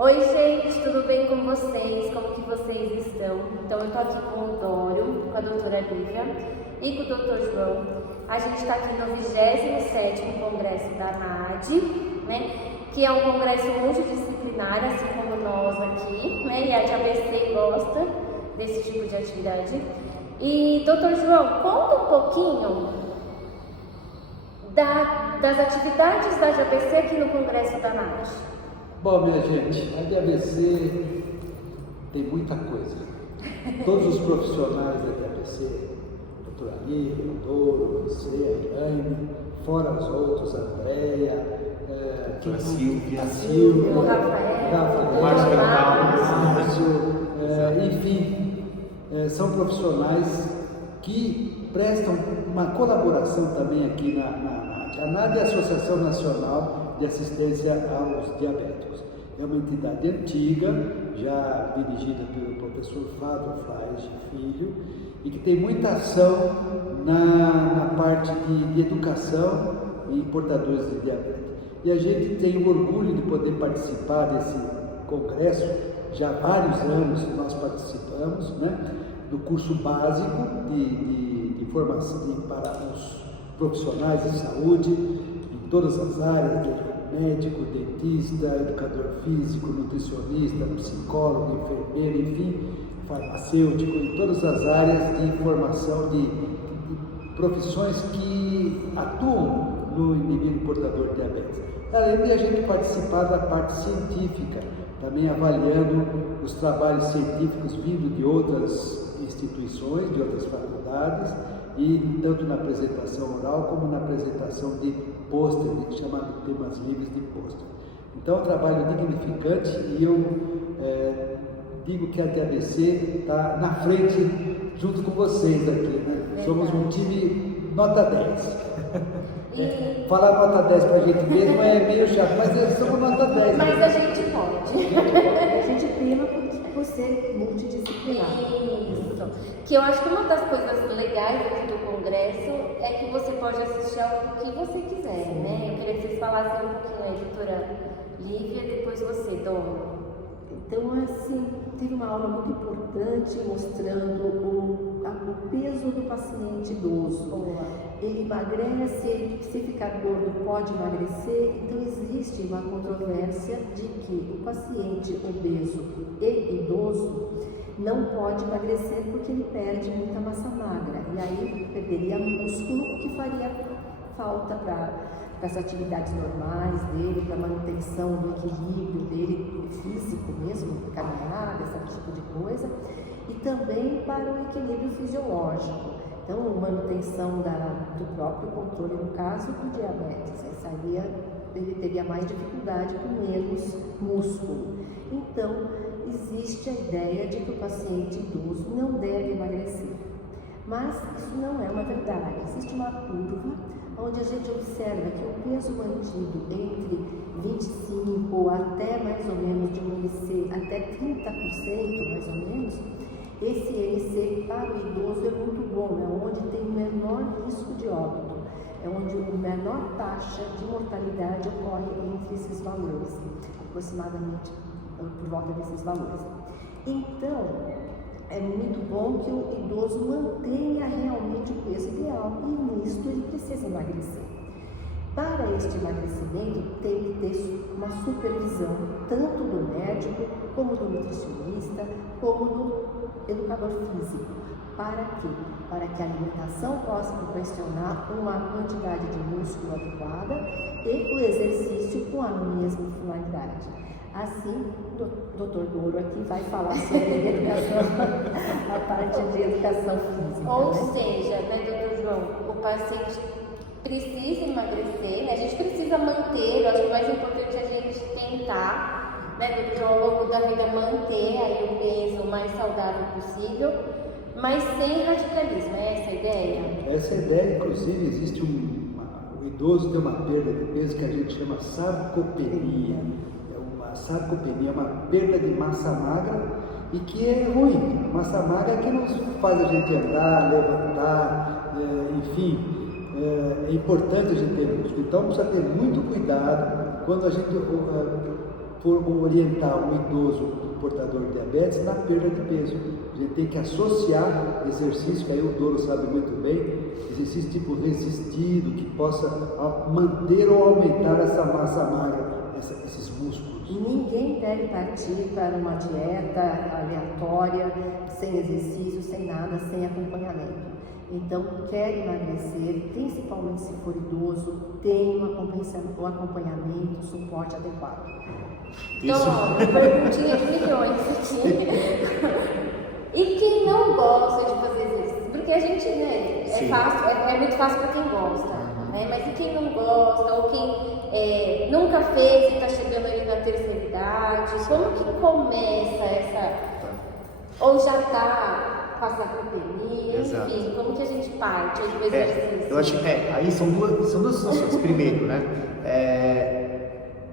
Oi gente, tudo bem com vocês? Como que vocês estão? Então eu tô aqui com o Dório, com a doutora Lívia e com o doutor João. A gente está aqui no 27º Congresso da NAD, né? Que é um congresso multidisciplinar, assim como nós aqui, né? E a ABC gosta desse tipo de atividade. E doutor João, conta um pouquinho das atividades da ABC aqui no Congresso da NAD. Bom, minha gente, a DABC tem muita coisa. Todos os profissionais da DABC, doutora Lívia, o Douro, você, a Elaine, fora os outros, a Andréia, a Silvia, o Rafael, Márcio, enfim, são profissionais que prestam uma colaboração também aqui na NAD. A NAD é a Associação Nacional de Assistência aos Diabéticos. É uma entidade antiga, já dirigida pelo professor Fábio Flaes Filho, e que tem muita ação na parte de educação em portadores de diabetes. E a gente tem o orgulho de poder participar desse congresso. Já há vários anos nós participamos, né, do curso básico de formação para os profissionais de saúde, em todas as áreas, médico, dentista, educador físico, nutricionista, psicólogo, enfermeiro, enfim, farmacêutico, em todas as áreas de formação de profissões que atuam no indivíduo portador de diabetes. Além de a gente participar da parte científica, também avaliando os trabalhos científicos vindo de outras instituições, de outras faculdades, e tanto na apresentação oral como na apresentação de pôster, chamado temas livres de pôster. Então, é um trabalho dignificante e eu digo que a DABC está na frente junto com vocês aqui, né? Somos um time nota 10. Falar nota 10 para a gente mesmo é meio chato, mas somos nota 10. Mas né? a gente pode. A gente prima por ser multidisciplinar. Isso. Que eu acho que uma das coisas legais aqui do congresso é que você pode assistir ao que você quiser, né? Eu queria que vocês falassem um pouquinho aí, doutora Lívia, depois você, Dom. Então, assim, teve uma aula muito importante mostrando o peso do paciente idoso. Ele emagrece, se ficar gordo pode emagrecer. Então, existe uma controvérsia de que o paciente obeso e idoso não pode emagrecer porque ele perde muita massa magra. E aí perderia músculo, o que faria falta para as atividades normais dele, para a manutenção do equilíbrio dele físico mesmo, caminhada, esse tipo de coisa, e também para o equilíbrio fisiológico. Então, manutenção do próprio controle, no caso do diabetes, ele teria mais dificuldade com menos músculo. Então, existe a ideia de que o paciente idoso não deve emagrecer. Mas isso não é uma verdade. Existe uma curva onde a gente observa que o peso mantido entre 25% ou até mais ou menos diminuir até 30% mais ou menos, esse NC para o idoso é muito bom, é onde tem o menor risco de óbito, é onde a menor taxa de mortalidade ocorre entre esses valores, aproximadamente por volta desses valores. Então, é muito bom que o idoso mantenha realmente o peso ideal e nisso ele precisa emagrecer. Para este emagrecimento tem que ter uma supervisão tanto do médico, como do nutricionista, como do educador físico. Para quê? Para que a alimentação possa proporcionar uma quantidade de músculo adequada e o exercício com a mesma finalidade. Assim, o doutor Douro aqui vai falar sobre educação, a parte de educação física. Ou seja, né, doutor João, o paciente precisa emagrecer, né? A gente precisa manter, eu acho que o mais importante é a gente tentar, né, doutor João, ao longo da vida manter aí o peso mais saudável possível, mas sem radicalismo, é essa a ideia? Essa ideia, inclusive, existe o idoso tem uma perda de peso que a gente chama sarcopenia. A sarcopenia é uma perda de massa magra e que é ruim. A massa magra é que nos faz a gente andar, levantar, enfim, é importante a gente ter músculo. Então precisa ter muito cuidado quando a gente for orientar um idoso portador de diabetes na perda de peso. A gente tem que associar exercício, que aí o Doro sabe muito bem, exercício tipo resistido, que possa manter ou aumentar essa massa magra, esses músculos. Ninguém deve partir para uma dieta aleatória, sem exercício, sem nada, sem acompanhamento. Então, quer emagrecer, principalmente se for idoso, tem um acompanhamento, suporte adequado. Então, ó, perguntinha de milhões aqui. E quem não gosta de fazer exercício? Porque a gente, né, é muito fácil para quem gosta, né? Mas e quem não gosta, ou quem nunca fez e está chegando ali na terceira idade, como que começa essa... Ou já está com a sarcopenia, enfim, como que a gente parte do exercício? Eu acho que aí são duas situações. Primeiro, né?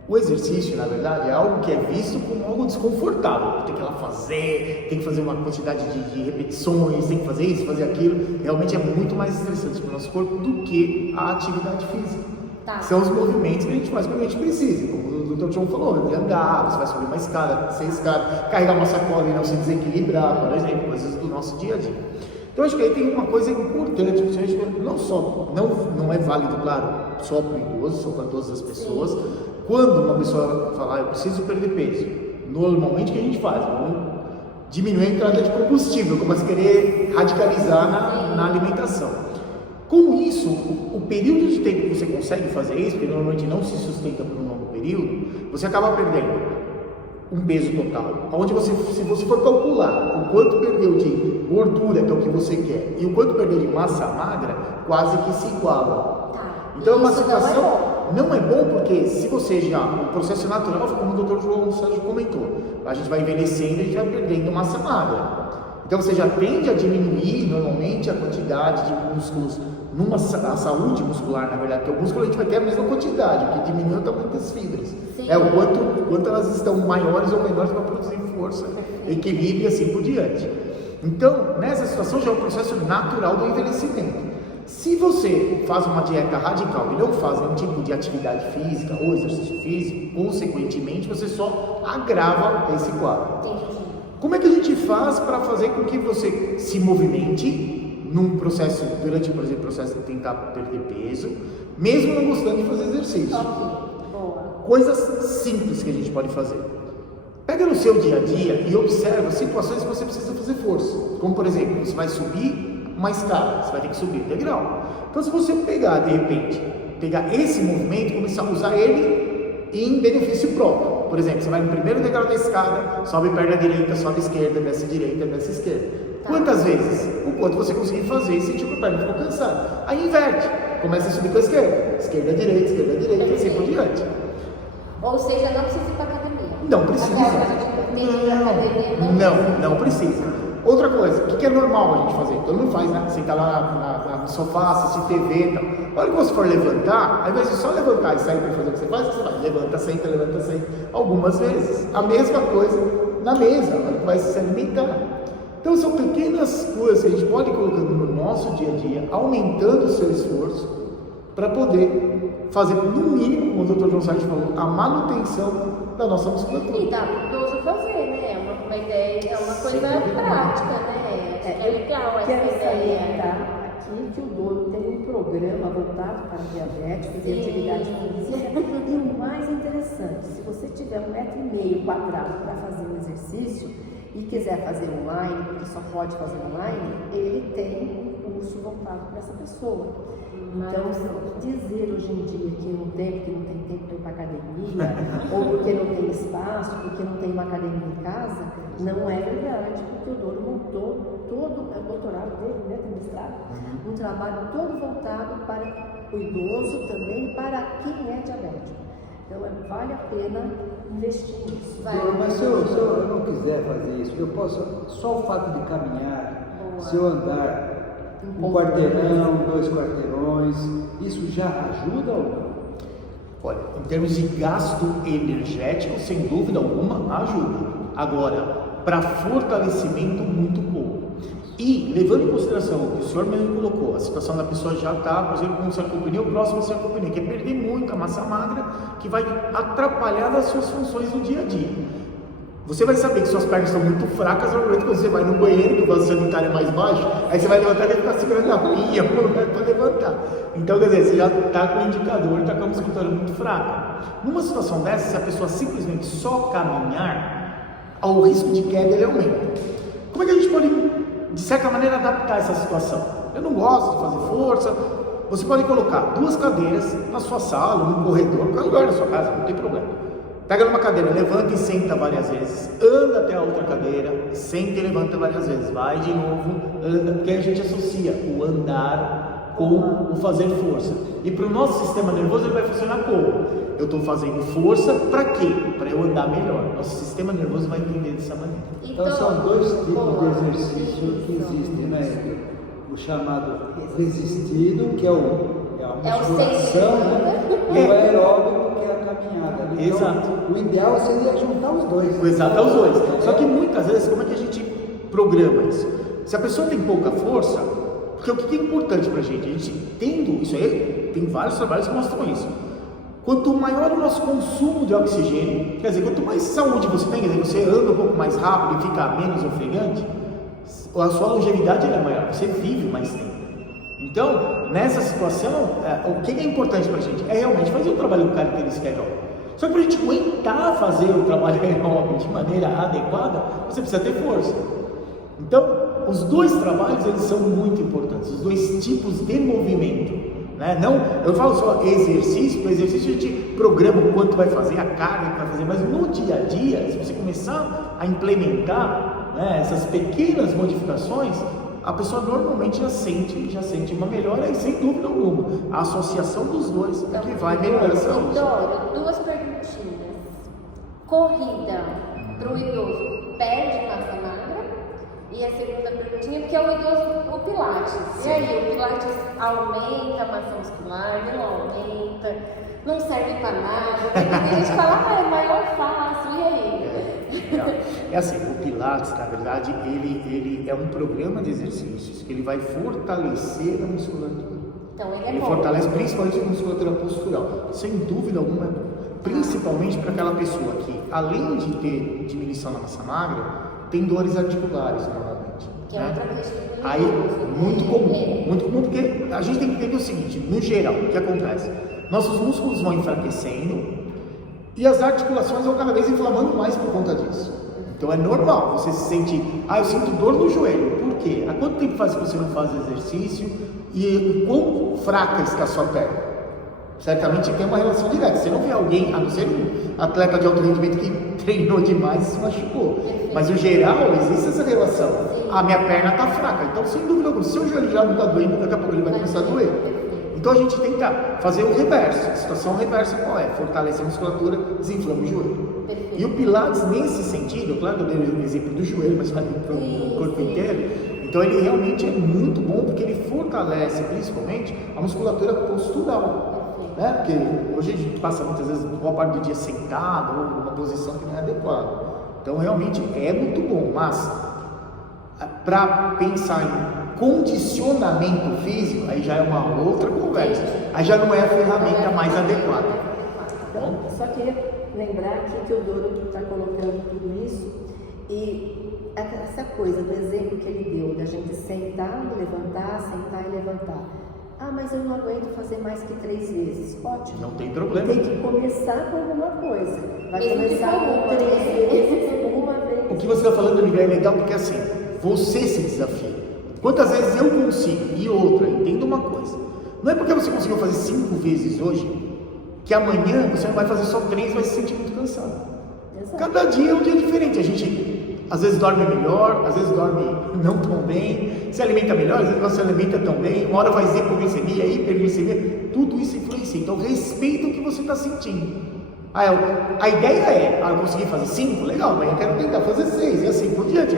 O exercício, na verdade, é algo que é visto como algo desconfortável. Tem que ir lá fazer, tem que fazer uma quantidade de repetições, tem que fazer isso, fazer aquilo. Realmente é muito mais estressante para o nosso corpo do que a atividade física. Tá. São os movimentos que a gente faz quando a gente precisa. Como o Dr. John falou, de andar, você vai subir uma escada, descer a escada, carregar uma sacola e não se desequilibrar, por exemplo, coisas do nosso dia a dia. Então, acho que aí tem uma coisa importante, que a gente não é válido, claro, só para o idoso, só para todas as pessoas. Quando uma pessoa fala, eu preciso perder peso, normalmente o que a gente faz? Vamos diminuir a entrada de combustível, começa a querer radicalizar na alimentação. Com isso, o período de tempo que você consegue fazer isso, porque normalmente não se sustenta por um longo período, você acaba perdendo um peso total. Onde se você for calcular o quanto perdeu de gordura, que é o que você quer, e o quanto perdeu de massa magra, quase que se iguala. Então é uma situação... Não é bom porque se você o processo natural, como o Dr. João Sérgio comentou, a gente vai envelhecendo e a gente vai perdendo massa magra. Então você já tende a diminuir normalmente a quantidade de músculos a saúde muscular, na verdade, porque o músculo a gente vai ter a mesma quantidade, o que diminui é o tamanho das fibras. Sim. É o quanto elas estão maiores ou menores para produzir força, equilíbrio e assim por diante. Então, nessa situação já é um processo natural do envelhecimento. Se você faz uma dieta radical e não faz nenhum tipo de atividade física ou exercício físico, consequentemente você só agrava esse quadro. Como é que a gente faz para fazer com que você se movimente num processo, durante, por exemplo, o processo de tentar perder peso, mesmo não gostando de fazer exercício? Boa. Coisas simples que a gente pode fazer. Pega no seu dia a dia e observa situações que você precisa fazer força. Como, por exemplo, você vai subir uma escada, você vai ter que subir um degrau. Então, se você pegar, de repente, esse movimento e começar a usar ele em benefício próprio. Por exemplo, você vai no primeiro degrau da escada, sobe perna direita, sobe esquerda, desce direita, desce esquerda. Quantas vezes? O quanto você conseguir fazer e sentir que a perna ficou cansada. Aí inverte, começa a subir com a esquerda, direita, assim por diante. Ou seja, não precisa ir para academia. Não precisa. Não precisa. Outra coisa, o que é normal a gente fazer? Todo mundo faz, né? Sentar lá no sofá, assistir TV e tal. A hora que você for levantar, ao invés de só levantar e sair para fazer o que você faz, você vai levanta, senta. Algumas vezes. A mesma coisa na mesa, a hora que vai se alimentar. Então são pequenas coisas que a gente pode ir colocando no nosso dia a dia, aumentando o seu esforço, para poder fazer, no mínimo, como o Dr. João Sérgio falou, a manutenção da nossa musculatura. E dá para o idoso fazer, né? É uma ideia, é uma coisa prática, né? É legal essa Quero ideia. salientar aqui que o Doro tem um programa voltado para diabéticos e atividade física. E o mais interessante, se você tiver 1,5 m quadrado para fazer um exercício e quiser fazer online, porque só pode fazer online, ele tem um curso voltado para essa pessoa. Então, dizer hoje em dia que não tem tempo para ir para academia, ou porque não tem espaço, porque não tem uma academia em casa, não é verdade, porque o Doro montou todo o doutorado dele, né, tem mestrado, um trabalho todo voltado para o idoso também, para quem é diabético. Então, vale a pena investir nisso. Mas se eu não quiser fazer isso, eu posso, só o fato de caminhar, se eu andar um quarteirão, 2 quarteirões, isso já ajuda ou não? Olha, em termos de gasto energético, sem dúvida alguma, ajuda. Agora, para fortalecimento, muito pouco. E, levando em consideração o que o senhor mesmo colocou, a situação da pessoa já está, por exemplo, com sarcopenia, o próximo sarcopenia, que é perder muita massa magra, que vai atrapalhar as suas funções no dia a dia. Você vai saber que suas pernas são muito fracas no momento que você vai no banheiro, que o vaso sanitário é mais baixo, aí você vai levantar e ficar segurando a pia para levantar. Então, quer dizer, você já está com o indicador, está com a musculatura muito fraca. Numa situação dessa, se a pessoa simplesmente só caminhar, o risco de queda ele aumenta. Como é que a gente pode, de certa maneira, adaptar essa situação? Eu não gosto de fazer força. Você pode colocar 2 cadeiras na sua sala, no corredor, qualquer lugar da sua casa, não tem problema. Pega numa cadeira, levanta e senta várias vezes, anda até a outra cadeira, senta e levanta várias vezes, vai de novo, anda, porque a gente associa o andar com o fazer força. E para o nosso sistema nervoso ele vai funcionar como? Eu estou fazendo força para quê? Para eu andar melhor. Nosso sistema nervoso vai entender dessa maneira. Então são 2 tipos de exercício que existem, né? O chamado resistido, que é a musculação, né? E o aeróbico, que é a caminhada. Então, exato. O ideal seria juntar os dois. Exato, os dois. Só que muitas vezes, como é que a gente programa isso? Se a pessoa tem pouca força, porque o que é importante pra gente? A gente tendo isso aí, tem vários trabalhos que mostram isso. Quanto maior o nosso consumo de oxigênio, quer dizer, quanto mais saúde você tem, quer dizer, você anda um pouco mais rápido e fica menos ofegante, a sua longevidade é maior, você vive mais tempo. Então, nessa situação, o que é importante pra gente? É realmente fazer o trabalho característico aeróbico. Só que para a gente aguentar fazer o trabalho aeróbico de maneira adequada, você precisa ter força. Então, os 2 trabalhos eles são muito importantes, os 2 tipos de movimento. Né? Não, eu falo só exercício, para exercício a gente programa o quanto vai fazer, a carga que vai fazer, mas no dia a dia, se você começar a implementar, né, essas pequenas modificações, a pessoa normalmente já sente uma melhora e sem dúvida alguma, a associação dos 2 é que vai melhorar a saúde. Dora, 2 perguntinhas. Corrida para o idoso perde massa magra? E a segunda perguntinha, porque é o idoso, o Pilates. Sim. E aí, o Pilates aumenta a massa muscular, não aumenta, não serve para nada. Tem gente que fala, é maior fácil, e aí? É assim, o Pilates, na verdade, ele é um programa de exercícios que ele vai fortalecer a musculatura. Então ele é ele bom. fortalece principalmente a musculatura postural, sem dúvida alguma é bom. Principalmente para aquela pessoa que, além de ter diminuição na massa magra, tem dores articulares normalmente. Que é outra questão. Aí, muito comum, porque a gente tem que entender o seguinte, no geral, o que acontece? Nossos músculos vão enfraquecendo e as articulações vão cada vez inflamando mais por conta disso. Então é normal, você se sente, eu sinto dor no joelho, por quê? Há quanto tempo faz que você não faz exercício e quão fraca está a sua perna? Certamente tem uma relação direta. Você não vê alguém, a não ser um atleta de alto rendimento que treinou demais e se machucou. Mas no geral, existe essa relação. A minha perna está fraca. Então, sem dúvida alguma, se o joelho já não está doendo, daqui a pouco ele vai começar a doer. Então, a gente tenta fazer o reverso. A situação reversa qual é? Fortalece a musculatura, desinflama o joelho. E o Pilates, nesse sentido, claro que eu dei o exemplo do joelho, mas vale para o corpo inteiro. Então, ele realmente é muito bom porque ele fortalece, principalmente, a musculatura postural. Né? Porque hoje a gente passa muitas vezes boa parte do dia sentado ou numa posição que não é adequada. Então realmente é muito bom, mas para pensar em condicionamento físico, aí já é uma outra conversa. Aí já não é a ferramenta mais adequada. Então, só queria lembrar aqui que o Doro está colocando tudo isso e essa coisa do exemplo que ele deu, da gente sentar e levantar. Mas eu não aguento fazer mais que 3 vezes. Ótimo. Não tem problema. Tem que começar com alguma coisa. Vai Mesmo começar que com for 3 vezes, uma vez. O que você está falando, Olivia, é legal porque assim, você se desafia. Quantas vezes eu consigo? E outra, entenda uma coisa. Não é porque você conseguiu fazer 5 vezes hoje, que amanhã você não vai fazer só 3 e vai se sentir muito cansado. Exato. Cada dia é um dia diferente. A gente às vezes dorme melhor, às vezes dorme não tão bem, se alimenta melhor, às vezes não se alimenta tão bem, uma hora faz hipoglicemia, hiperglicemia, tudo isso influencia. Então respeita o que você está sentindo. A ideia é, eu consegui fazer 5, legal, mas eu quero tentar fazer 6 e assim por diante.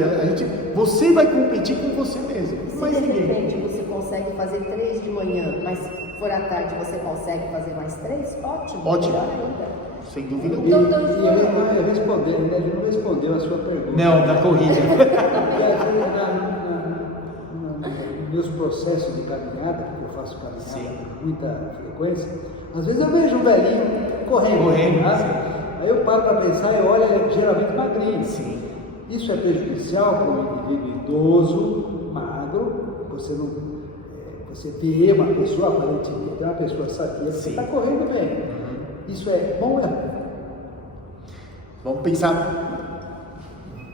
Você vai competir com você mesmo. Se de repente você consegue fazer 3 de manhã, mas se for à tarde você consegue fazer mais 3, ótimo. Ótimo. Melhor ainda. Sem dúvida E alguma. ele respondeu, ele não respondeu a sua pergunta. Não, da corrida. meus processos de caminhada, porque eu faço caminhada Sim. com muita frequência, às vezes eu vejo um velhinho correndo, tá? Aí eu paro para pensar e olho, ele é geralmente magrinho. Sim. Isso é prejudicial para um indivíduo idoso, magro, você vê uma pessoa, aparentemente, uma pessoa sadia, você está correndo bem. Isso é bom ou é ruim? Vamos pensar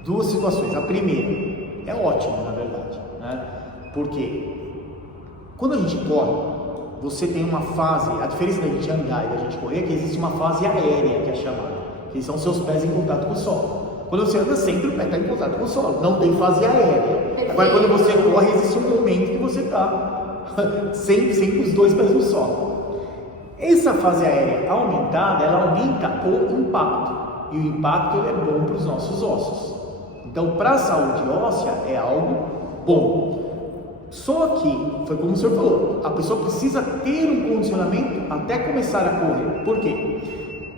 duas situações. A primeira, é ótimo, na verdade, né? Porque quando a gente corre, você tem uma fase, a diferença da gente andar e da gente correr é que existe uma fase aérea, que é chamada, que são seus pés em contato com o solo. Quando você anda, sempre o pé está em contato com o solo, não tem fase aérea. Agora, quando você corre, existe um momento que você está sempre os dois pés no solo. Essa fase aérea aumentada, ela aumenta o impacto, e o impacto ele é bom para os nossos ossos. Então, para a saúde óssea, é algo bom. Só que, foi como o senhor falou, a pessoa precisa ter um condicionamento até começar a correr. Por quê?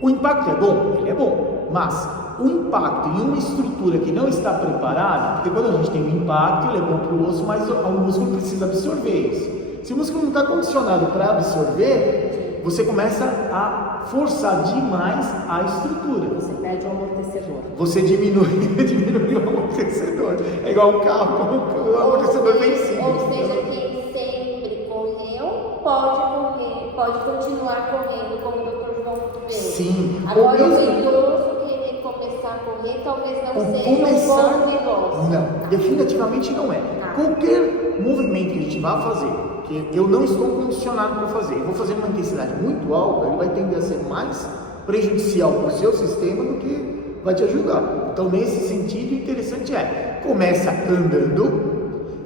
O impacto é bom? Ele é bom, mas o impacto em uma estrutura que não está preparada, porque quando a gente tem um impacto, ele é bom para o osso, mas o músculo precisa absorver isso. Se o músculo não está condicionado para absorver, você começa a forçar demais a estrutura. Você perde o amortecedor. Você diminui o amortecedor. É igual um carro, o amortecedor vencido. Ou seja, quem sempre correu, pode continuar correndo, como o Dr. João fez. Sim. Agora, o idoso querer começar a correr, talvez não seja um bom negócio. Não, definitivamente não é. Qualquer movimento que a gente vá fazer, que eu não estou condicionado para fazer, eu vou fazer uma intensidade muito alta, ele vai tender a ser mais prejudicial para o seu sistema do que vai te ajudar. Então, nesse sentido, o interessante é, começa andando.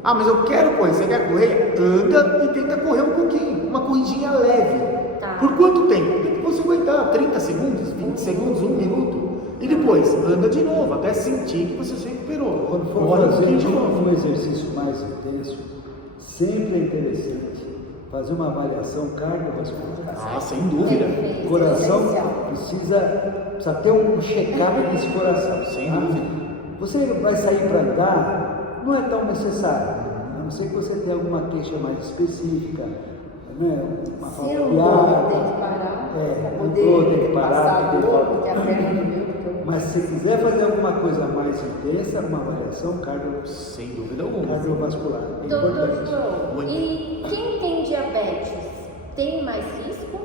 Ah, mas eu quero correr. Você quer correr? Anda e tenta correr um pouquinho, uma corridinha leve. Tá. Por quanto tempo? Tem que você aguentar 30 segundos, 20 segundos, 1 minuto. E depois, anda de novo, até sentir que você se recuperou. Quando for Olha um fazer pouquinho de novo. um exercício mais intenso, sempre é interessante fazer uma avaliação cardiovascular. Ah, sem dúvida. O coração precisa ter um check-up desse coração. Sem dúvida. Você vai sair para andar, não é tão necessário, a não ser que você tenha alguma queixa mais específica, né? Uma Se falta eu de vou ar, ter que parar, para tem que poder parar, passar tem que dor, porque a perna do meu. Mas se quiser fazer alguma coisa mais intensa, uma avaliação Sem dúvida alguma. cardiovascular. É Doutor importante. João, e quem tem diabetes tem mais risco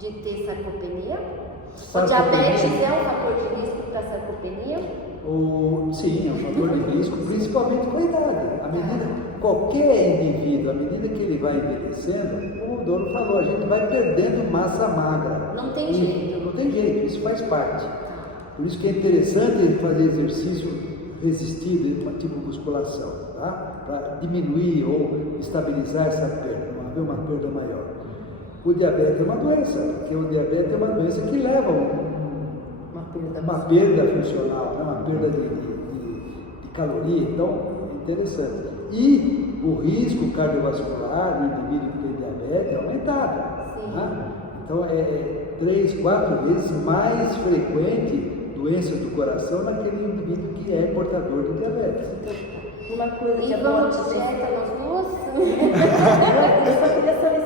de ter sarcopenia? O diabetes é um fator de risco para sarcopenia? Sim, é um fator de risco, principalmente com a idade. Qualquer indivíduo, à medida que ele vai envelhecendo, como o Dono falou, a gente vai perdendo massa magra. Não tem jeito. Não tem jeito, isso faz parte. Por isso que é interessante fazer exercício resistido, tipo musculação, tá? Para diminuir ou estabilizar essa perda, não haver uma perda maior. O diabetes é uma doença, porque o diabetes é uma doença que leva uma perda funcional, né? Uma perda de caloria, então é interessante. E o risco cardiovascular no indivíduo que tem diabetes é aumentado. Tá? Então é 3, 4 vezes mais frequente doenças do coração naquele indivíduo que é portador de diabetes. Uma coisa que E vamos de dieta nós duas? Eu só queria saber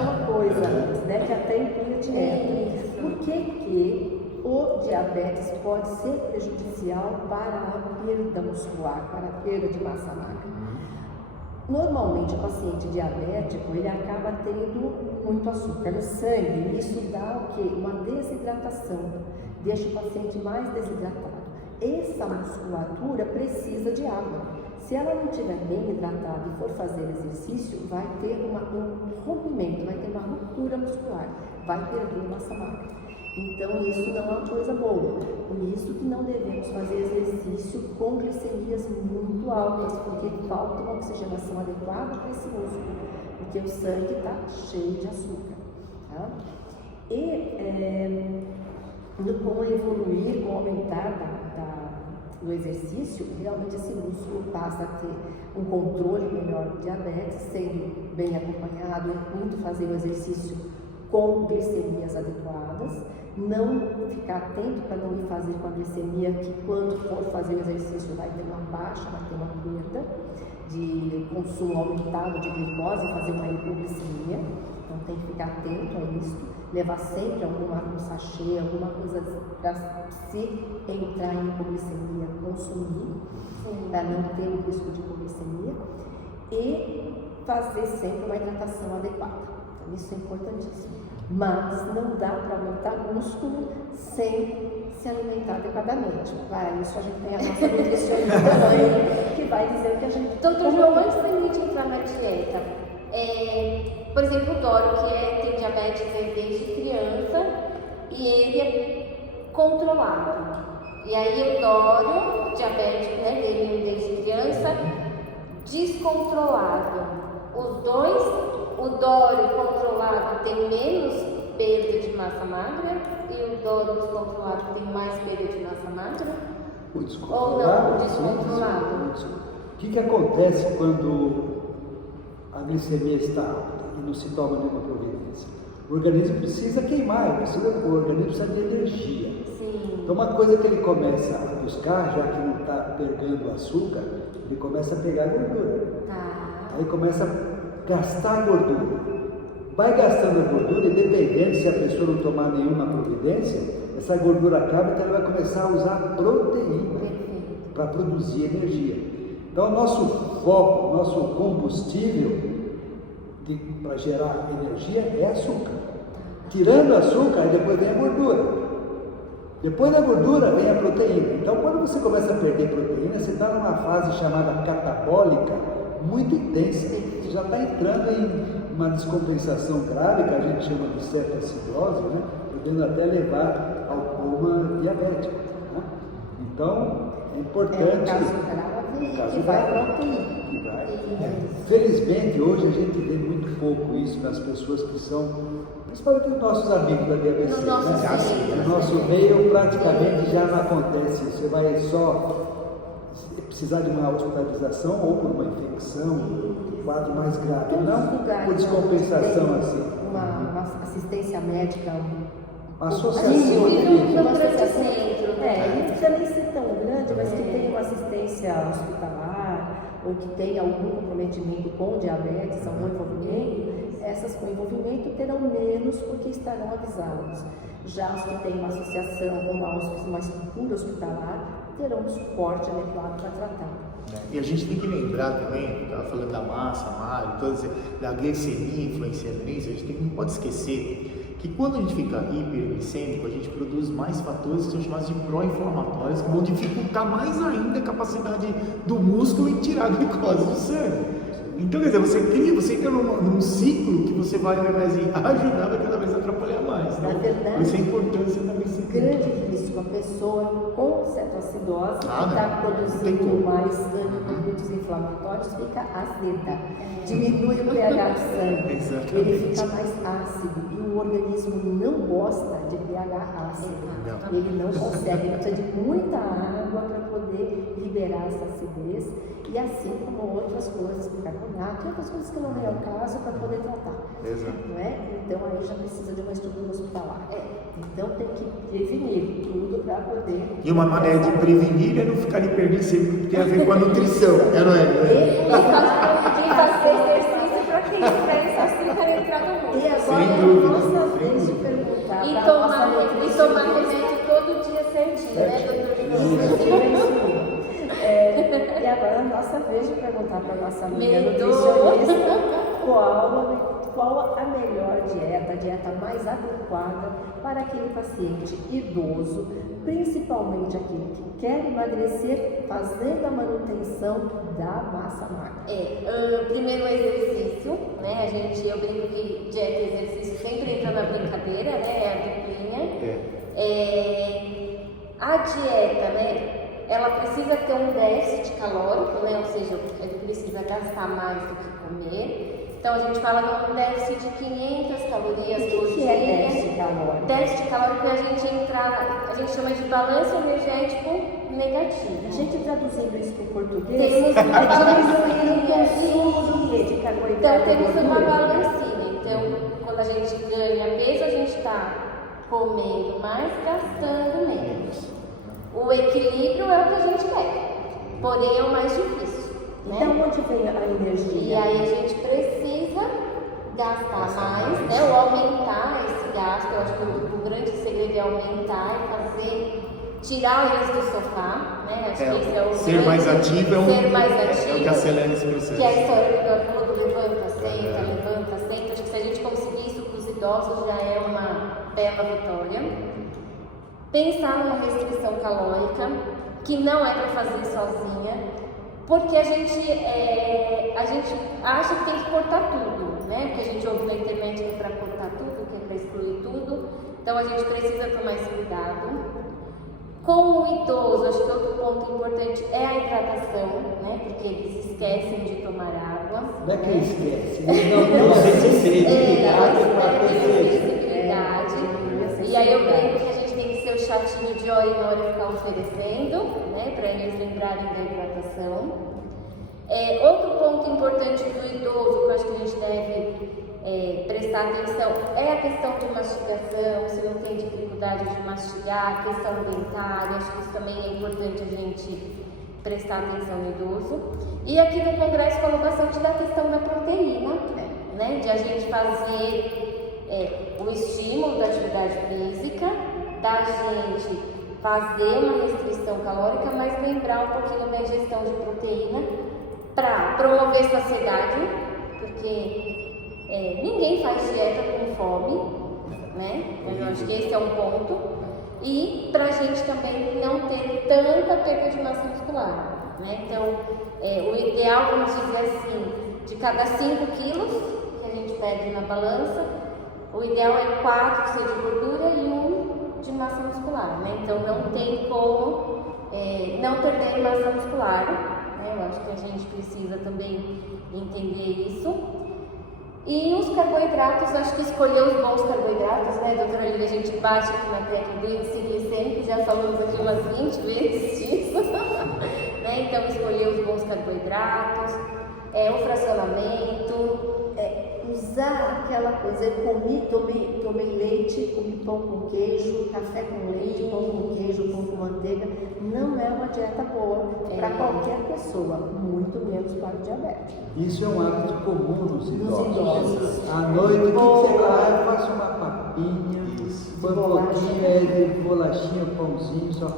uma coisa antes, né? Que até inclui a dieta. Por que o diabetes pode ser prejudicial para a perda muscular, para a perda de massa magra? Normalmente o paciente diabético, ele acaba tendo muito açúcar no sangue, e isso dá o quê? Uma desidratação, deixa o paciente mais desidratado. Essa musculatura precisa de água. Se ela não estiver bem hidratada e for fazer exercício, vai ter um rompimento, vai ter uma ruptura muscular, vai perder massa magra. Então isso não é uma coisa boa. Por isso que não devemos fazer exercício com glicemias muito altas, porque falta uma oxigenação adequada para esse músculo, porque o sangue está cheio de açúcar. Tá? E com o evoluir, com o aumentar do exercício, realmente esse músculo passa a ter um controle melhor do diabetes, sendo bem acompanhado, muito fazer o exercício com glicemias adequadas, não ficar atento para não ir fazer com a glicemia, que quando for fazer o exercício vai ter uma baixa, vai ter uma perda de consumo aumentado de glicose e fazer uma hipoglicemia. Então tem que ficar atento a isso, levar sempre um sachê, alguma coisa para se entrar em hipoglicemia, consumir, para não ter o risco de hipoglicemia, e fazer sempre uma hidratação adequada. Então, isso é importantíssimo. Mas não dá para aumentar músculo sem se alimentar adequadamente. Para isso a gente tem a nossa nutricionista que vai dizer o que a gente... Doutor João, antes da gente entrar na dieta, por exemplo, o Doro, que tem diabetes desde criança e ele é controlado. E aí o Doro, diabético, né, dele desde criança, descontrolado. Os dois, o Doro controlado tem menos perda de massa magra e o Doro descontrolado tem mais perda de massa magra? O Ou descontrolado? não, o descontrolado? O que acontece quando a glicemia está alta e não se toma nenhuma providência? O organismo precisa queimar, o organismo precisa de energia. Sim. Então, uma coisa que ele começa a buscar, já que não está perdendo açúcar, ele começa a pegar gordura. Tá. Aí começa a gastar gordura. Vai gastando a gordura e, dependendo se a pessoa não tomar nenhuma providência, essa gordura acaba, então ele vai começar a usar proteína para produzir energia. Então, o nosso foco, o nosso combustível para gerar energia é açúcar. Tirando o açúcar, aí depois vem a gordura. Depois da gordura vem a proteína. Então, quando você começa a perder proteína, você está numa fase chamada catabólica muito intensa. Você já está entrando em uma descompensação grave, que a gente chama de cetoacidose, né? Podendo até levar ao coma diabético. Né? Então, é importante... É um caso grave que vai proteína. Felizmente, hoje a gente vê muito pouco isso nas pessoas que são, principalmente os nossos amigos da DBC. No nosso meio. No nosso meio, praticamente já não acontece. Você vai só precisar de uma hospitalização ou por uma infecção, um quadro mais grave, não por descompensação assim. Uma assistência médica, Uma associação. uma associação, não precisa nem ser tão grande, mas que tenha uma assistência hospitalar ou que tenha algum comprometimento com diabetes, algum envolvimento, essas com envolvimento terão menos porque estarão avisados. Já os que têm uma associação ou uma estrutura hospitalar terão um suporte adequado para tratar. E a gente tem que lembrar também, estava falando da massa magra, da glicemia influenciando nisso, a gente não pode esquecer que quando a gente fica hiperglicêmico, a gente produz mais fatores que são chamados de pró-inflamatórios, que vão dificultar mais ainda a capacidade do músculo em tirar a glicose do sangue. Então, quer dizer, você entra num ciclo que você vai, ao invés de ajudar, vai cada vez atrapalhar mais. Então, Na verdade, isso é importante você também se grande risco, a pessoa com cetoacidose que está produzindo como. mais componentes inflamatórios fica azeda, diminui o pH do sangue, Exatamente. ele fica mais ácido e o organismo não gosta de pH ácido, ele não consegue, ele precisa de muita água para poder liberar essa acidez e assim como outras coisas, bicarbonato e outras coisas que não é o caso para poder tratar. Exato. Não é? Então aí já precisa de uma estrutura hospitalar. Então tem que prevenir tudo para poder. E uma maneira de prevenir é não ficar hiperglicêmico, que tem a ver com a nutrição, não é? E fazer exercício para que isso esse açúcar entrar no músculo. E agora Sem é dúvida, a nossa sem vez de dúvida. perguntar E pra tomar nossa remédio todo dia certinho, né, doutor? E agora é a nossa vez de perguntar para a nossa amiga Medou. nutricionista qual a melhor dieta, a dieta mais adequada para aquele paciente idoso, principalmente aquele que quer emagrecer, fazendo a manutenção da massa magra. Primeiro o exercício, né? Eu brinco que dieta e exercício sempre entra na brincadeira, né? É a duplinha. A dieta, né? Ela precisa ter um déficit calórico, né? Ou seja, ele precisa gastar mais do que comer. Então a gente fala de um déficit de 500 calorias por dia. O que é déficit calórico? Déficit calórico é a gente chama de balanço energético negativo. A gente traduzindo isso para o português, Temos diminuir o consumo do quê? De carboidrato. Então temos uma balancina. Então, quando a gente ganha peso, a gente está comendo mais, gastando menos. O equilíbrio é o que a gente quer, porém é o mais difícil. Então, onde vem a energia? E aí a gente precisa gastar mais, né? Ou aumentar esse gasto. Eu acho que o grande segredo é aumentar e tirar eles do sofá, né? Acho que esse é o ser mais ativo ser mais é ativo, o que acelera esse processo. que é a história do levanta, senta, levanta, senta. Acho que se a gente conseguir isso para os idosos já é uma bela vitória. Pensar numa restrição calórica, que não é para fazer sozinha, porque a gente acha que tem que cortar tudo, né? Porque a gente ouve na internet que é para cortar tudo, que é para excluir tudo. Então a gente precisa tomar esse cuidado. Com o idoso, acho que outro ponto importante é a hidratação, né? Porque eles esquecem de tomar água. Não é que né? ele esquece, não sente sensibilidade para sensibilidade. E aí eu lembro que a gente tem que ser o chatinho de hora em hora ficar oferecendo, né? Para eles lembrarem da hidratação. Outro ponto importante do idoso que eu acho que a gente deve prestar atenção é a questão de mastigação, se não tem dificuldade de mastigar, a questão dentária, acho que isso também é importante a gente prestar atenção no idoso. E aqui no Congresso falou bastante da questão da proteína, né? De a gente fazer o estímulo da atividade física, da gente fazer uma restrição calórica, mas lembrar um pouquinho da ingestão de proteína para promover saciedade, porque ninguém faz dieta com fome, né? Eu acho que esse é um ponto. E para a gente também não ter tanta perda de massa muscular, né? Então, o ideal, vamos dizer assim, de cada 5 quilos que a gente perde na balança, o ideal é 4 ser de gordura e 1 de massa muscular, né? Então não tem como não perder massa muscular, né? Eu acho que a gente precisa também entender isso. E os carboidratos, acho que escolher os bons carboidratos, né, doutora Olivia? A gente bate aqui na tecla do índice glicêmico, já falamos aqui umas 20 vezes disso, né? Então escolher os bons carboidratos, o fracionamento, usar aquela coisa, eu tomei leite, comi pão com queijo, café com leite, pão com queijo, pão com manteiga, não é uma dieta boa para qualquer pessoa, muito menos para o diabetes. Isso é um hábito comum nos idosos. idosos. À noite, o que você faz? Eu faço uma papinha, põe um pouquinho de bolachinha, pãozinho, só.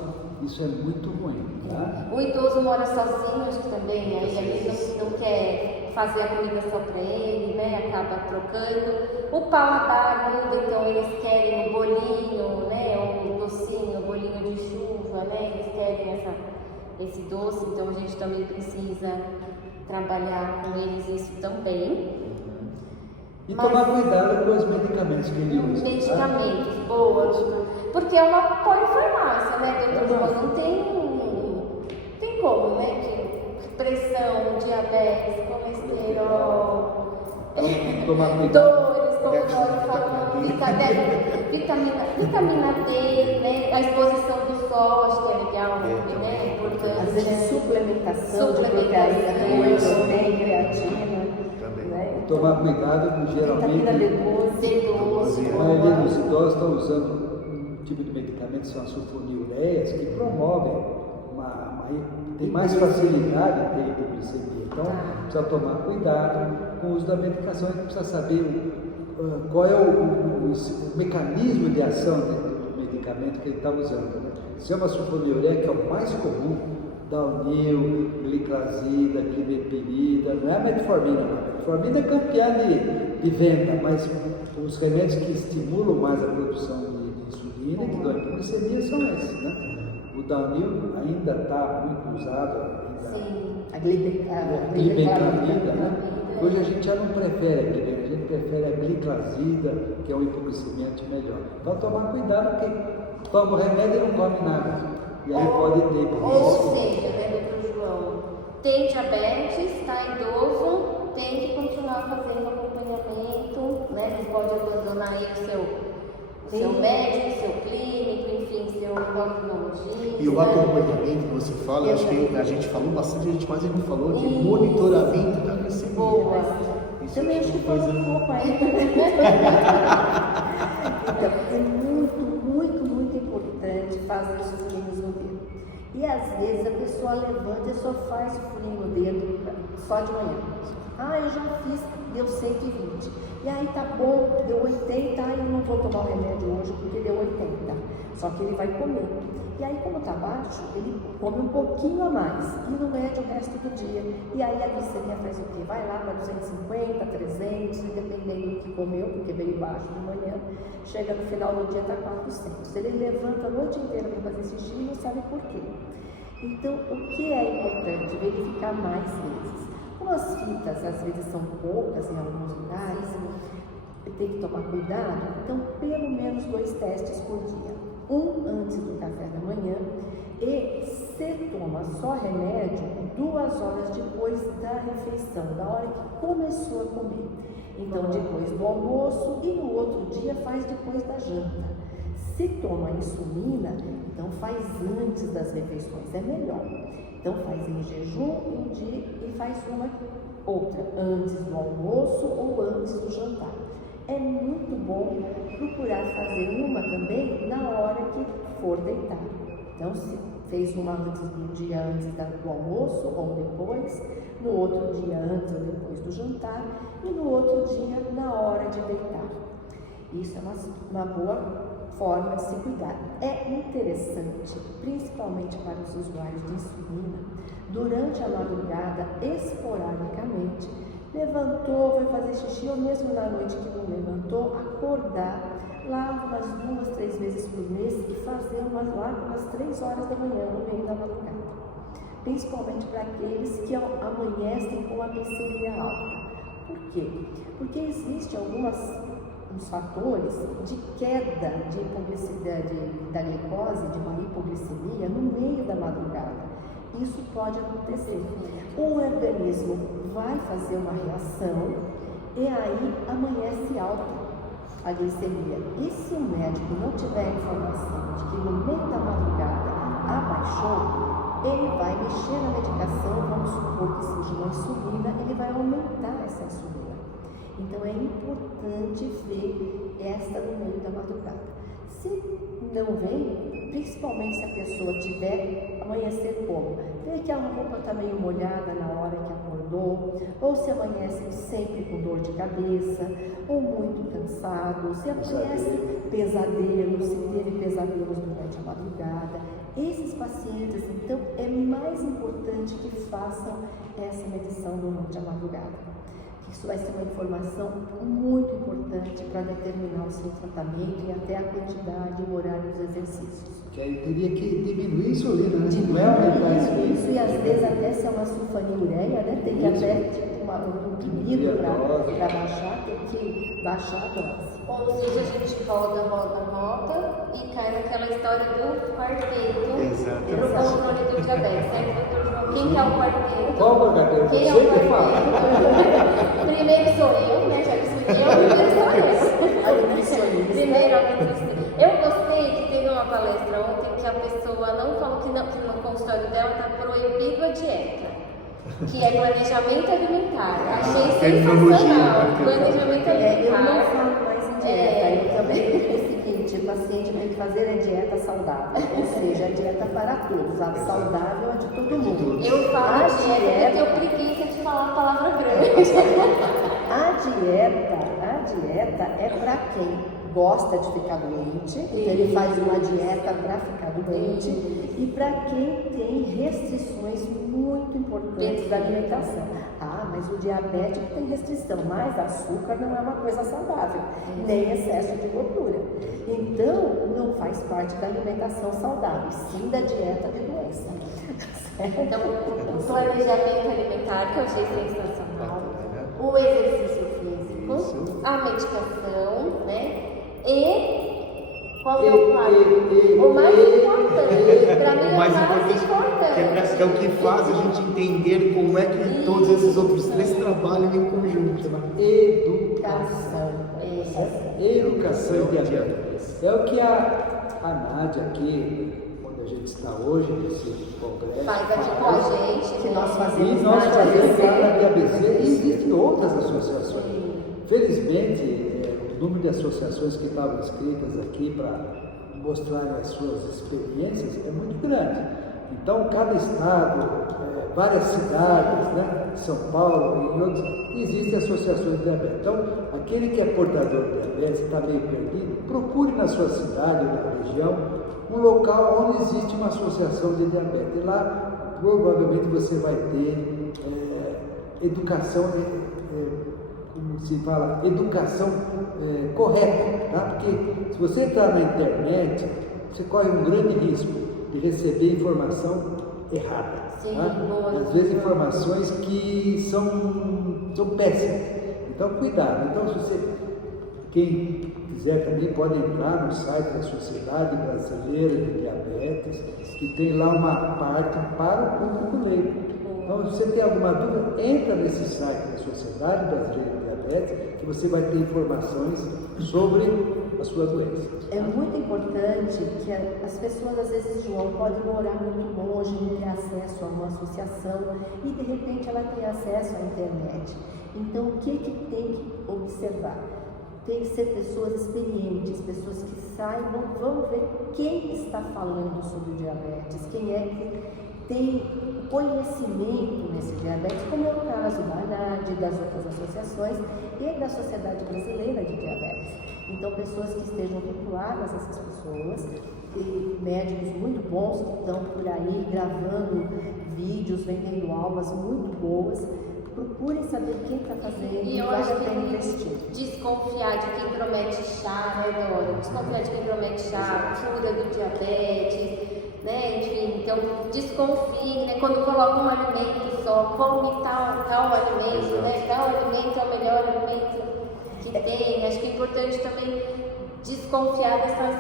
Isso é muito ruim, tá? O idoso mora sozinho, acho que também, aí ele não quer fazer a comida só para ele, né? Acaba trocando. O paladar muda, então eles querem o bolinho, né? O docinho, o bolinho de chuva, né? Eles querem esse doce, então a gente também precisa trabalhar com eles isso também. E tomar cuidado com os medicamentos que ele usa. Medicamentos, boa, porque é uma polifarmácia, né, doutor João? Não tem como, né? Que pressão, diabetes, colesterol, Tomar cuidado. dores, como nós falamos, vitamina D, né? A exposição do sol, acho que é legal, né? É importante. Às vezes suplementação de proteína, também, creatina. Né? Tomar cuidado com geralmente D12, a maioria dos idosos estão usando um tipo de medicamento que são as sulfonilureias, que promovem tem mais facilidade em ter hipoglicemia. Então precisa tomar cuidado com o uso da medicação, a gente precisa saber qual é o mecanismo de ação do medicamento que ele está usando. Né? Se é uma sulfonilureia, que é o mais comum, Daunil, gliclazida, glibepirida, não é a metformina. A metformina é campeã de venda, mas os remédios que estimulam mais a produção de insulina e que dão hipoglicemia são esses, né? O Daunil ainda está muito usado. A glibenclamida, né? Hoje a gente já não prefere a glibenclamida, a gente prefere a gliclazida, que é um hipoglicemiante melhor. Então tomar cuidado, porque toma o remédio e não come nada. E aí pode ter. Ou seja, né, doutor João, tem diabetes, está idoso, tem que continuar fazendo acompanhamento, né? Não pode abandonar aí o seu médico, seu clínico, enfim, seu endocrinologista. E o acompanhamento que você fala, acho que a gente falou bastante, a gente quase não falou de monitoramento da glicemia. Boa. Isso Também acho que é foi uma um coisa. pouco aí. Então, é muito importante fazer os furinhos no dedo. E às vezes a pessoa levanta e só faz o furinho no dedo só de manhã. Ah, eu já fiz, deu 120. E aí tá bom, deu 80, eu não vou tomar o remédio hoje porque deu 80. Só que ele vai comer. E aí, como tá baixo, ele come um pouquinho a mais e não mede o resto do dia. E aí a glicemia faz o quê? Vai lá para 250, 300, dependendo do que comeu, porque veio baixo de manhã. Chega no final do dia, tá 400. Ele levanta a noite inteira para fazer xixi e não sabe por quê. Então, o que é importante? Verificar mais vezes. Como as fitas às vezes são poucas em alguns lugares, tem que tomar cuidado, então pelo menos 2 testes por dia. Um antes do café da manhã e se toma só remédio 2 horas depois da refeição, da hora que começou a comer. Então depois do almoço e no outro dia faz depois da janta. Se toma insulina, então faz antes das refeições, é melhor. Então faz em jejum um dia e faz uma outra, antes do almoço ou antes do jantar. É muito bom procurar fazer uma também na hora que for deitar. Então se fez uma antes do dia antes do almoço ou depois, no outro dia antes ou depois do jantar e no outro dia na hora de deitar. Isso é uma boa forma de se cuidar. É interessante, principalmente para os usuários de insulina, durante a madrugada, esporadicamente, levantou, vai fazer xixi, ou mesmo na noite que não levantou, acordar lá umas 2, 3 vezes por mês e fazer umas 3 horas da manhã, no meio da madrugada. Principalmente para aqueles que amanhecem com a glicemia alta. Por quê? Porque existem uns fatores de queda de hipoglicidade da glicose, de uma hipoglicemia no meio da madrugada. Isso pode acontecer. O organismo vai fazer uma reação e aí amanhece alta a glicemia. E se o médico não tiver informação de que no meio da madrugada abaixou, ele vai mexer na medicação, vamos supor que seja uma insulina, ele vai aumentar essa insulina. Então é importante ver esta no meio da madrugada. Se não vem, principalmente se a pessoa tiver amanhecer como? Vê que a roupa está meio molhada na hora que acordou, ou se amanhece sempre com dor de cabeça, ou muito cansado, se amanhece pesadelos, se teve pesadelos durante a madrugada. Esses pacientes, então, é mais importante que façam essa medição durante a madrugada. Isso vai ser uma informação muito importante para determinar o seu tratamento e até a quantidade e o horário dos exercícios. Que aí teria que diminuir a insulina, né? Não é aumentar a insulina. Isso, e às vezes até se é uma sulfonilureia, né? Tem que até um pedido para baixar, tem que baixar a dose. Ou seja, a gente roda e cai naquela história do quarteto para o controle do diabetes, né, doutor João? Quem que é o quarteto? Qual o quarteto? Quem é o quarteto? Primeiro sou eu, né? Já expliquei, primeiro sou eu. A nutricionista. Primeiro a nutricionista. Eu gostei que teve uma palestra ontem que a pessoa não falou que no consultório dela está proibido a dieta, que é planejamento alimentar. Achei sensacional. Planejamento alimentar. Eu não falo mais em dieta, eu também digo o seguinte: o paciente tem que fazer a dieta saudável, ou seja, a dieta para todos, a saudável é de todo mundo. Eu falo dieta porque eu tenho preguiça de falar a palavra grande. A dieta é para quem gosta de ficar doente, então ele faz uma dieta para ficar doente, e para quem tem restrições muito importantes da alimentação. Ah, mas o diabético tem restrição, mas açúcar não é uma coisa saudável, nem excesso de gordura. Então, não faz parte da alimentação saudável, sim da dieta de doença. Então, o planejamento alimentar, que eu achei sensacional, o exercício físico, a medicação, né? E qual é o quarto? O mais importante, para mim, O mais importante. que é o que faz a gente entender como é que todos esses outros 3 trabalham em conjunto, né? Educação. Educação e diabetes. É o que a Nádia aqui, quando a gente está hoje nesse congresso. Faz aqui com a gente, que né? nós fazemos E nós na fazemos ABC. lá na ABC e existem outras associações. Felizmente, o número de associações que estavam inscritas aqui para mostrarem as suas experiências é muito grande. Então, cada estado, várias cidades, né, São Paulo e outros, existem associações de diabetes. Então, aquele que é portador de diabetes, está meio perdido, procure na sua cidade ou na região um local onde existe uma associação de diabetes. E lá, provavelmente, você vai ter educação, como se fala, educação correta, tá? Porque se você entrar na internet, você corre um grande risco de receber informação errada. Sim, tá? boa. Às vezes informações que são péssimas. Então, cuidado. Então, se você, quem quiser também pode entrar no site da Sociedade Brasileira de Diabetes, que tem lá uma parte para o público leigo. Então, se você tem alguma dúvida, entra nesse site da Sociedade Brasileira de Diabetes, que você vai ter informações sobre a sua doença. É muito importante que as pessoas, às vezes, João, podem morar muito longe, não ter acesso a uma associação e, de repente, ela tem acesso à internet. Então, o que tem que observar? Tem que ser pessoas experientes, pessoas que saibam, vão ver quem está falando sobre o diabetes, quem é que tem conhecimento nesse diabetes, como é o caso da ANAD, das outras associações e da Sociedade Brasileira de Diabetes. Então, pessoas que estejam vinculadas a essas pessoas, e médicos muito bons que estão por aí gravando vídeos, vendendo aulas muito boas. Procurem saber quem está fazendo E eu vale acho a pena que investir. desconfiar de quem promete chá, né, Dora? Desconfiar de quem promete chá, cura do diabetes, né? Enfim, então desconfie, né? Quando coloca um alimento só, come tal alimento, né? Tal alimento é o melhor alimento que tem. Acho que é importante também desconfiar dessas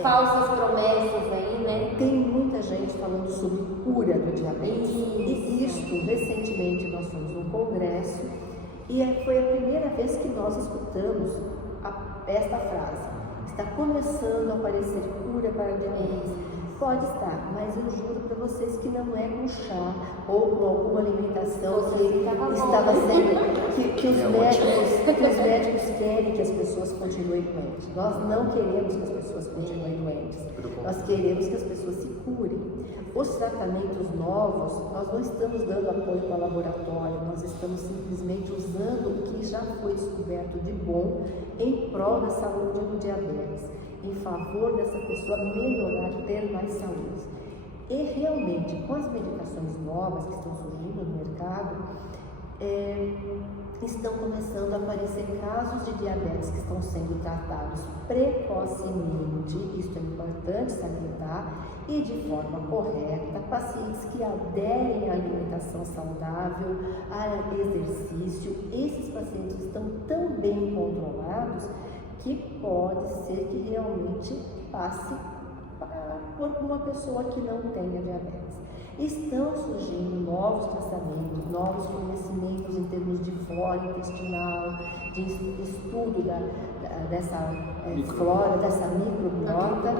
falsas promessas aí, né? Tem muita gente falando sobre cura do diabetes. E isso, recentemente, nós fomos num congresso e foi a primeira vez que nós escutamos esta frase. Está começando a aparecer cura para o diabetes. Pode estar, mas eu juro para vocês que não é com chá ou com alguma alimentação que estava sendo, que os médicos querem que as pessoas continuem doentes. Nós não queremos que as pessoas continuem doentes. Nós queremos que as pessoas se curem. Os tratamentos novos, nós não estamos dando apoio para o laboratório, nós estamos simplesmente usando o que já foi descoberto de bom em prol da saúde do diabetes, em favor dessa pessoa melhorar, ter mais saúde. E realmente, com as medicações novas que estão surgindo no mercado, estão começando a aparecer casos de diabetes que estão sendo tratados precocemente, isso é importante salientar, e de forma correta, pacientes que aderem à alimentação saudável, a exercício, esses pacientes estão tão bem controlados que pode ser que realmente passe por uma pessoa que não tenha diabetes. Estão surgindo novos tratamentos, novos conhecimentos em termos de flora intestinal, de estudo dessa flora, dessa microbiota,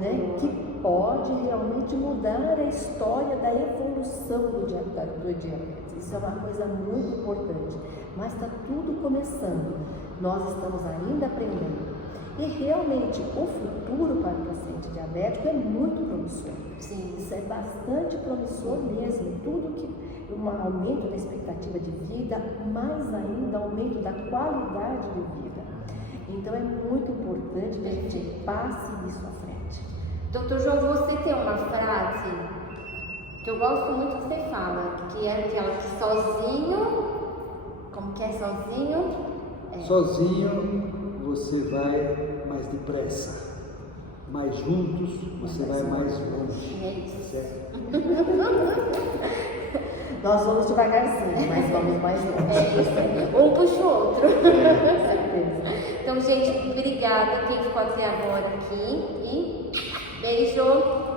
né, que pode realmente mudar a história da evolução do diabetes. Isso é uma coisa muito importante, mas está tudo começando. Nós estamos ainda aprendendo. E realmente o futuro para o paciente diabético é muito promissor. Sim, isso é bastante promissor mesmo. Tudo que um aumento da expectativa de vida, mais ainda aumento da qualidade de vida. Então é muito importante que a gente passe isso à frente. Doutor João, você tem uma frase que eu gosto muito que você fala, que é aquela que sozinho, como que é sozinho? Sozinho você vai mais depressa, mas juntos você vai mais longe. É isso. Certo? Nós vamos devagarzinho, mas vamos mais longe. É isso. Um puxa o outro. Com certeza. Então, gente, obrigada quem ficou até agora aqui e beijo.